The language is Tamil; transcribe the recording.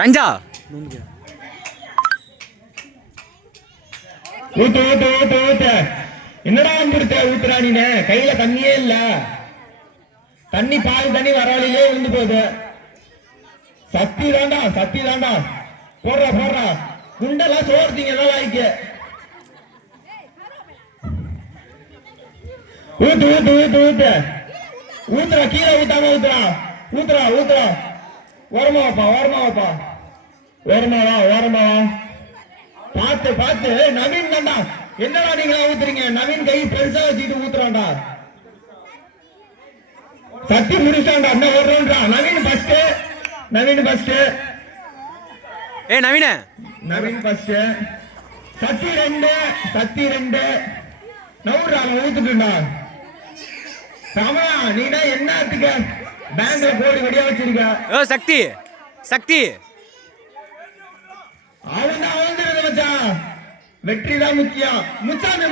ரஞ்சா ஊத்து ஊத்து ஊத்து ஊத்து. என்னடா வந்துருச்ச ஊத்துறா நீனு? கையில தண்ணியே இல்ல. தண்ணி பால் தண்ணி வர வழியிலே இருந்து போகுது. சக்தி தாண்டா சக்தி தாண்டா. போடுறா போடுறா. குண்டெல்லாம் சோர்த்தீங்க ஆயிக்கு. ஊத்து ஊத்து ஊத்து ஊத்து. ஊத்துறா கீழே ஊத்தாம ஊத்துறா. ஊத்துறா ஊத்துறா. ஓரமா வாப்பா ஓரமா வாப்பா. ஓரமா வா ஓரமா வா. பாத்து பாத்து. நவீன் தாண்டா. என்னடா நீங்களா ஊத்துறீங்க? நவீன் கை பெருசா வச்சுட்டு ஊத்துறான்டா. சக்தி முடிச்சான்டா. என்ன ஓடுறான்டா. நவீன் ஃபர்ஸ்ட். நவீன் ஃபர்ஸ்ட். நவீன நவீன் ஃபர்ஸ்ட். சக்தி 2 சக்தி 2. நவுறா ஊத்துட்டுடா. ராமயா நீனா என்னத்துக்கு பேங்க்ல கோடி கோடியா வச்சிருக்க? சக்தி சக்தி அவன் தான் மச்சான். வெற்றி தான் முக்கியம். முச்சாமி